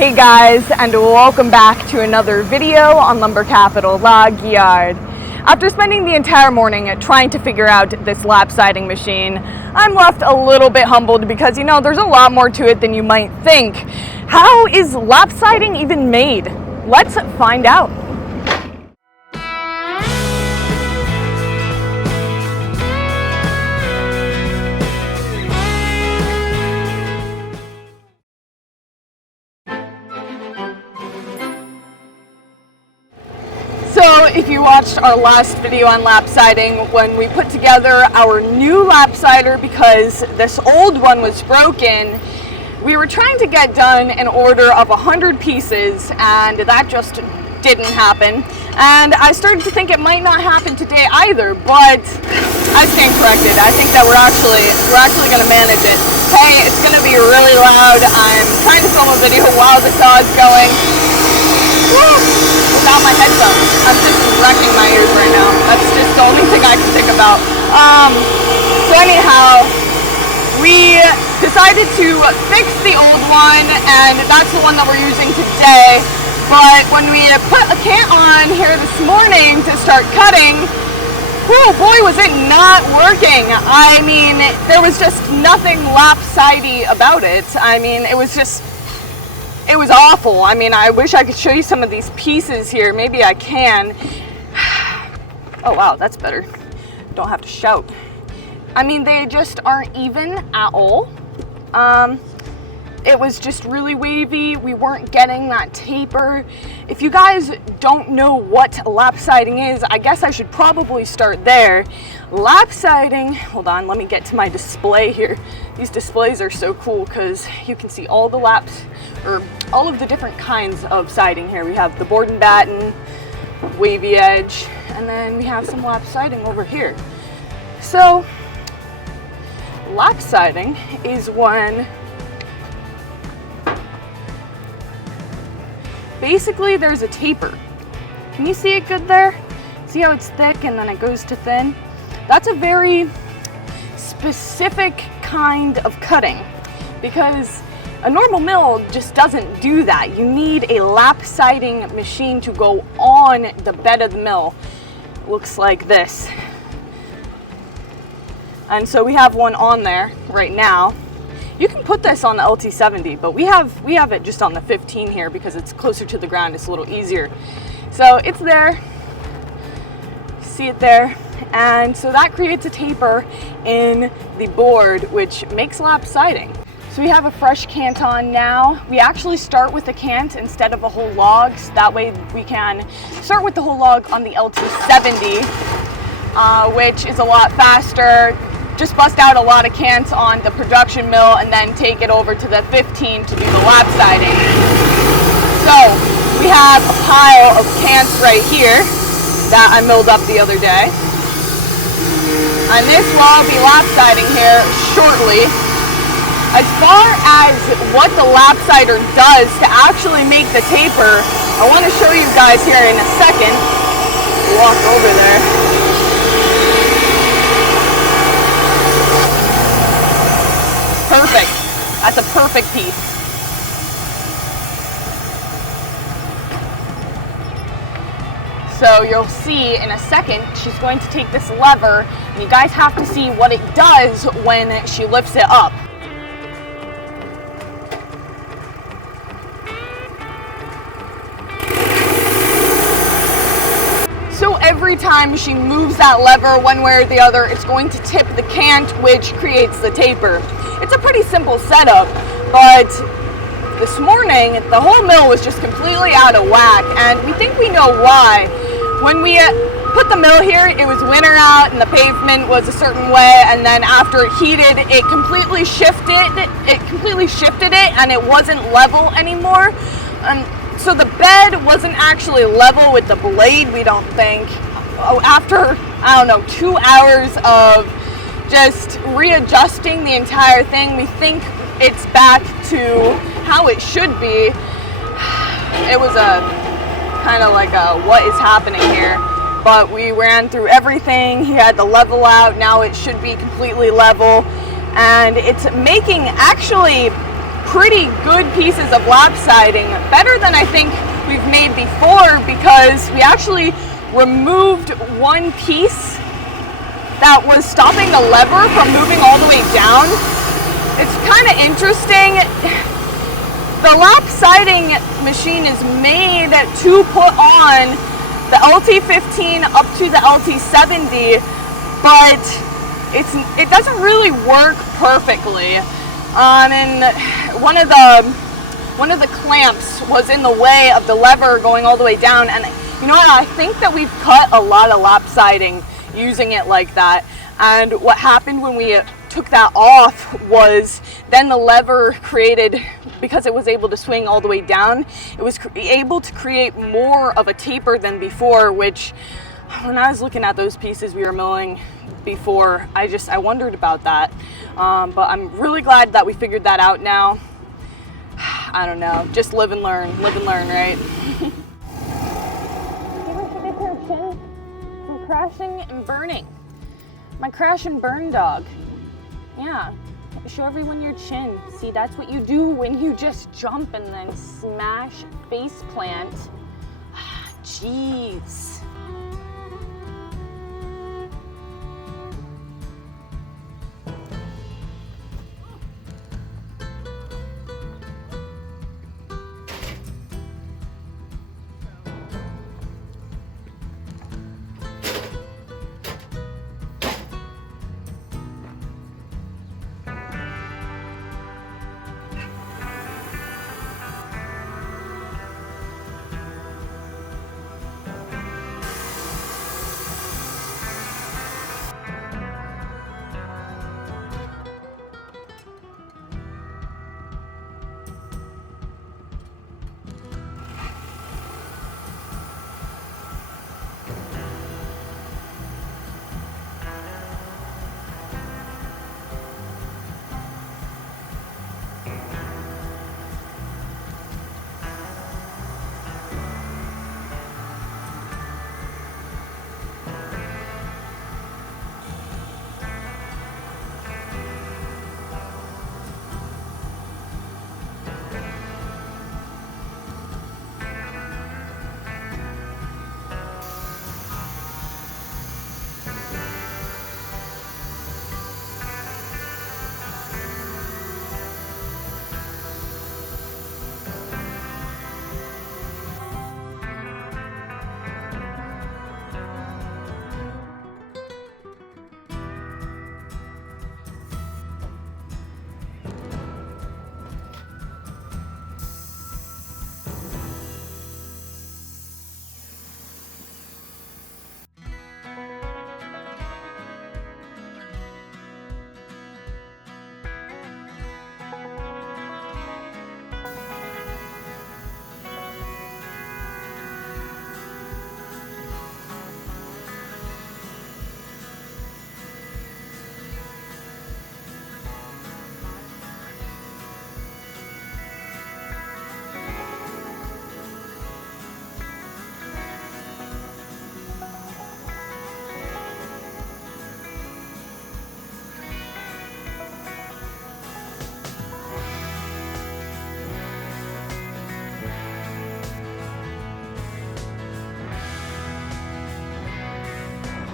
Hey guys, and welcome back to another video on Lumber Capital Log Yard. After spending the entire morning trying to figure out this lap siding machine, I'm left a little bit humbled because, there's a lot more to it than you might think. How is lap siding even made? Let's find out. So if you watched our last video on lap siding, when we put together our new lap sider because this old one was broken, we were trying to get done an order of 100 pieces, and that just didn't happen. And I started to think it might not happen today either, but I stand corrected. I think that we're actually going to manage it. Hey, it's going to be really loud. I'm trying to film a video while the saw is going. Woo! Without my headphones. I'm just wrecking my ears right now. That's just the only thing I can think about. So anyhow, we decided to fix the old one, and that's the one that we're using today. But when we put a can on here this morning to start cutting, oh boy, was it not working. I mean, there was just nothing lap-sidey about it. I mean, it was awful. I mean, I wish I could show you some of these pieces here. Maybe I can. Oh wow, that's better. Don't have to shout. I mean, they just aren't even at all. It was just really wavy. We weren't getting that taper. If you guys don't know what lap siding is, I guess I should probably start there. Lap siding, hold on, let me get to my display here. These displays are so cool because you can see all the laps, or all of the different kinds of siding here. We have the board and batten, wavy edge, and then we have some lap siding over here. So, lap siding is when basically there's a taper. Can you see it good there? See how it's thick and then it goes to thin? That's a very specific kind of cutting because a normal mill just doesn't do that. You need a lap siding machine to go on the bed of the mill. Looks like this. And so we have one on there right now. You can put this on the LT70, but we have it just on the 15 here because it's closer to the ground. It's a little easier. So it's there. See it there. And so that creates a taper in the board, which makes lap siding. So we have a fresh cant on now. We actually start with a cant instead of a whole log, so that way we can start with the whole log on the LT70, which is a lot faster. Just bust out a lot of cants on the production mill and then take it over to the 15 to do the lap siding. So we have a pile of cants right here that I milled up the other day. And this will all be lap siding here shortly. As far as what the lap sider does to actually make the taper, I want to show you guys here in a second. Walk over there. Perfect. That's a perfect piece. So you'll see in a second, she's going to take this lever, and you guys have to see what it does when she lifts it up. So every time she moves that lever one way or the other, it's going to tip the cant, which creates the taper. It's a pretty simple setup, but this morning, the whole mill was just completely out of whack, and we think we know why. When we put the mill here, it was winter out and the pavement was a certain way, and then after it heated, it completely shifted it and it wasn't level anymore. So the bed wasn't actually level with the blade, we don't think. After, 2 hours of just readjusting the entire thing, we think it's back to how it should be. It was a kind of like a what is happening here, but we ran through everything. He had the level out. Now it should be completely level, and it's making actually pretty good pieces of lap siding, better than I think we've made before, because we actually removed one piece that was stopping the lever from moving all the way down. It's kind of interesting. The lap siding machine is made to put on the LT15 up to the LT70, but it doesn't really work perfectly. And one of the clamps was in the way of the lever going all the way down, and you know what, I think that we've cut a lot of lap siding using it like that. And what happened when we took that off was then the lever created, because it was able to swing all the way down, it was able to create more of a taper than before, which when I was looking at those pieces we were milling before, I wondered about that. But I'm really glad that we figured that out now. I don't know, just live and learn, right? From crashing and burning. My crash and burn dog. Yeah, show everyone your chin. See, that's what you do when you just jump and then smash face plant. Jeez.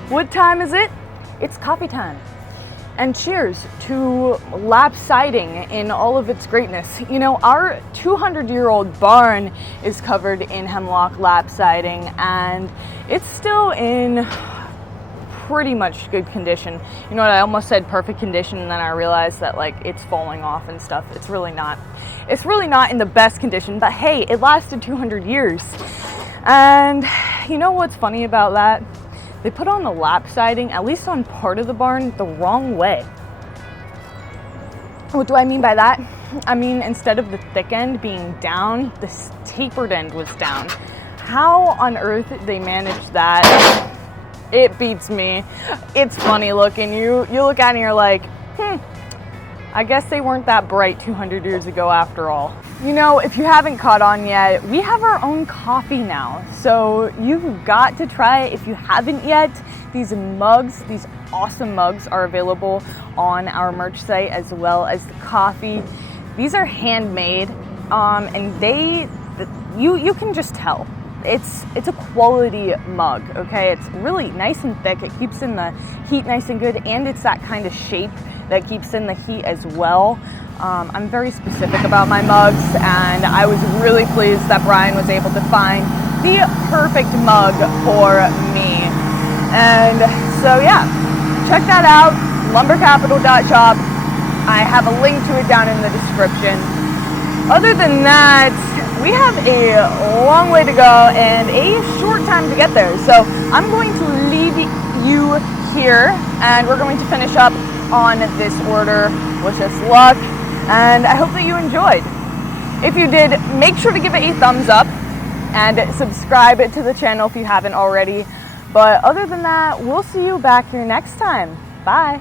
What time is it? It's coffee time. And cheers to lap siding in all of its greatness. You know, our 200-year-old barn is covered in hemlock lap siding, and it's still in pretty much good condition. You know what, I almost said perfect condition, and then I realized that like it's falling off and stuff. It's really not in the best condition, but hey, it lasted 200 years. And you know what's funny about that? They put on the lap siding, at least on part of the barn, the wrong way. What do I mean by that? I mean, instead of the thick end being down, the tapered end was down. How on earth they managed that? It beats me. It's funny looking. You look at it and you're like, I guess they weren't that bright 200 years ago after all. You know, if you haven't caught on yet, we have our own coffee now. So you've got to try it if you haven't yet. These mugs, these awesome mugs are available on our merch site, as well as the coffee. These are handmade, and you can just tell. It's a quality mug, okay? It's really nice and thick. It keeps in the heat nice and good, and it's that kind of shape that keeps in the heat as well. I'm very specific about my mugs, and I was really pleased that Brian was able to find the perfect mug for me. And so yeah, check that out, lumbercapital.shop. I have a link to it down in the description. Other than that, we have a long way to go and a short time to get there. So I'm going to leave you here, and we're going to finish up on this order. Wish us luck, and I hope that you enjoyed. If you did, make sure to give it a thumbs up and subscribe to the channel if you haven't already. But other than that, we'll see you back here next time. Bye.